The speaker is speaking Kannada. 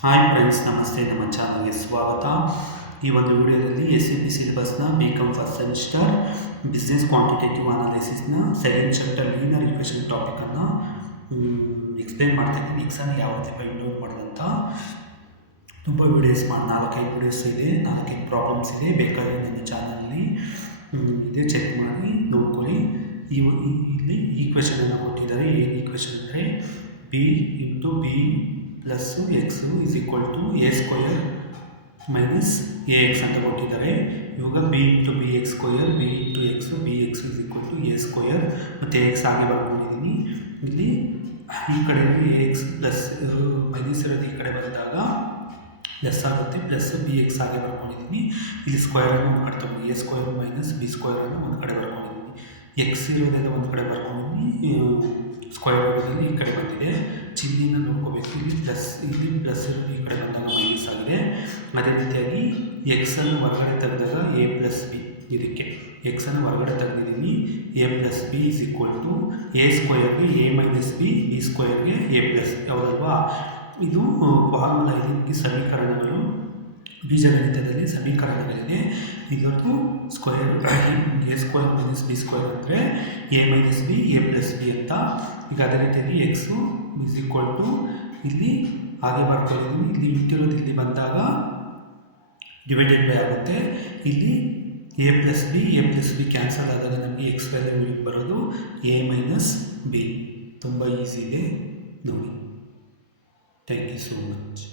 ಹಾಯ್ ಫ್ರೆಂಡ್ಸ್, ನಮಸ್ತೆ. ನಮ್ಮ ಚಾನಲ್ಗೆ ಸ್ವಾಗತ. ಈ ಒಂದು ವಿಡಿಯೋದಲ್ಲಿ SAP ಸಿಲೆಬಸ್ನ BCom first semester business quantitative ಅನಾಲಿಸಿಸ್ನ ಸೆಕೆಂಡ್ ಚಾಪ್ಟರ್ ಲೀನಿಯರ್ ಈಕ್ವೇಷನ್ ಟಾಪಿಕನ್ನು ಎಕ್ಸ್ಪ್ಲೇನ್ ಮಾಡ್ತಾ ಇದ್ದೀನಿ. ಎಕ್ಸಾಮ್ ಯಾವ ರೀತಿ ಇನ್ಕ್ಲೂಡ್ ಮಾಡೋದಂತ ತುಂಬ ವೀಡಿಯೋಸ್ 4-5 ವೀಡಿಯೋಸ್ ಇದೆ, 4-5 ಪ್ರಾಬ್ಲಮ್ಸ್ ಇದೆ. ಬೇಕಾದರೆ ನನ್ನ ಚಾನಲಲ್ಲಿ ಇದೆ, ಚೆಕ್ ಮಾಡಿ ನೋಡ್ಕೊಳ್ಳಿ. ಇಲ್ಲಿ ಈಕ್ವೇಷನನ್ನು ಕೊಟ್ಟಿದ್ದಾರೆ. ಏನು ಈಕ್ವೇಷನ್ ಅಂದರೆ b into b plus x is equal to a square minus ax ಅಂತ ಕೊಟ್ಟಿದ್ದಾರೆ. ಇವಾಗ b into b x square, b into x, b x is equal to a square ಮತ್ತು ಎಕ್ಸ್ ಹಾಗೆ ಬರ್ಕೊಂಡಿದ್ದೀನಿ. ಇಲ್ಲಿ ಈ ಕಡೆ ax ಪ್ಲಸ್ ಮೈನಸ್ ಇರೋದು ಈ ಕಡೆ ಬಂದಾಗ ಪ್ಲಸ್ ಆಗುತ್ತೆ, ಪ್ಲಸ್ ಬಿ ಎಕ್ಸ್ ಹಾಗೆ ಬರ್ಕೊಂಡಿದ್ದೀನಿ. ಇಲ್ಲಿ ಸ್ಕ್ವಯರನ್ನು ಒಂದು ಕಡೆ ತಗೊಂಡು a ಸ್ಕ್ವಯರ್ ಮೈನಸ್ ಬಿ ಸ್ಕ್ವಯರನ್ನು ಒಂದು ಕಡೆ ಬರ್ಕೊಂಡಿದ್ದೀನಿ. ಎಕ್ಸ್ ಇರೋದೆಲ್ಲ ಒಂದು ಕಡೆ ಬರ್ಕೊಂಡಿದ್ದೀನಿ, ಸ್ಕ್ವಯರ್ ರೂಟಲ್ಲಿ ಈ ಕಡೆ ಬಂದಿದೆ. ಚಿಹ್ನೆಯನ್ನು ನೋಡ್ಕೋಬೇಕು. ಇಲ್ಲಿ ಪ್ಲಸ್ ಇರೋದು ಈ ಕಡೆ ಬಂದಾಗ ಮೈನಸ್ ಆಗಿದೆ. ಅದೇ ರೀತಿಯಾಗಿ ಎಕ್ಸನ್ನು ಹೊರಗಡೆ ತೆಗೆದಾಗ a ಪ್ಲಸ್ ಬಿ, ಇದಕ್ಕೆ ಎಕ್ಸನ್ನು ಹೊರಗಡೆ ತೆಗೆದಿದ್ದೀನಿ. a plus B is equal to a ಸ್ಕ್ವಯರ್ಗೆ a ಮೈನಸ್ ಬಿ, ಬಿ ಸ್ಕ್ವಯರ್ಗೆ a ಪ್ಲಸ್ ಬಿ. ಹೌದಲ್ವಾ? ಇದು ಫಾರ್ಮುಲಾ ಇದೆ, ಸಮೀಕರಣಗಳು, ಬೀಜಗಣಿತದಲ್ಲಿ ಸಮೀಕರಣಗಳಿದೆ. ಇದರದ್ದು square a square minus B square ಅಂದರೆ a minus B, a plus B ಅಂತ. ಈಗ ಅದೇ ರೀತಿಯಾಗಿ ಎಕ್ಸು ಇಸ್ ಈಕ್ವಲ್ ಟು ಇಲ್ಲಿ ಹಾಗೆ ಬರ್ಕೊಂಡಿದ್ದೀನಿ. ಇಲ್ಲಿ ಇಟ್ಟಿರೋದು ಇಲ್ಲಿ ಬಂದಾಗ ಡಿವೈಡೆಡ್ ಬೈ ಆಗುತ್ತೆ. ಇಲ್ಲಿ a ಪ್ಲಸ್ ಬಿ ಕ್ಯಾನ್ಸಲ್ ಆದಾಗ ನಮಗೆ ಎಕ್ಸ್ ವ್ಯಾಲ್ಯೂ ಬರೋದು a ಮೈನಸ್ ಬಿ. ತುಂಬ ಈಸಿ ಇದೆ ನೋಡಿ. Thank you so much.